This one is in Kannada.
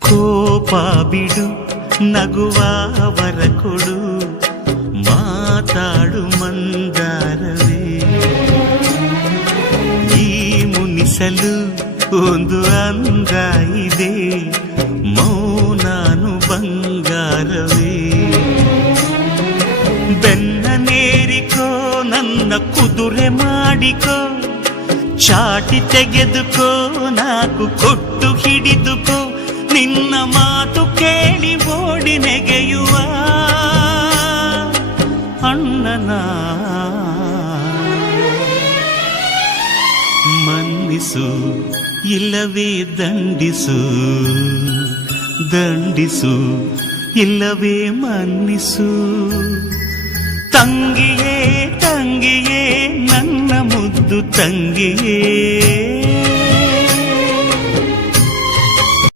ಕೋಪ ಬಿಡು, ನಗುವ ವರ ಕೊಡು, ಮಾತಾಡು ಮಂದಾರವೇ. ಈ ಮುನಿಸಲು ಒಂದು ಅಂದ ಇದೆ, ಮೌನಾನು ಬಂಗಾರವೇ. ಬೆನ್ನ ನೇರಿಕೋ, ನನ್ನ ಕುದುರೆ ಮಾಡಿಕೋ, ಚಾಟಿ ತೆಗೆದುಕೋ, ನಾಕು ಕೊಟ್ಟು ಹಿಡಿದುಕೋ, ನಿನ್ನ ಮಾತು ಕೇಳಿ ಓಡಿ ನೆಗೆಯುವ ಅಣ್ಣನ. ಮನ್ನಿಸು ಇಲ್ಲವೇ ದಂಡಿಸು, ದಂಡಿಸು ಇಲ್ಲವೇ ಮನ್ನಿಸು. ತಂಗಿಯೇ ತಂಗಿಯೇ ನನ್ನ ಮುದ್ದು ತಂಗಿಯೇ.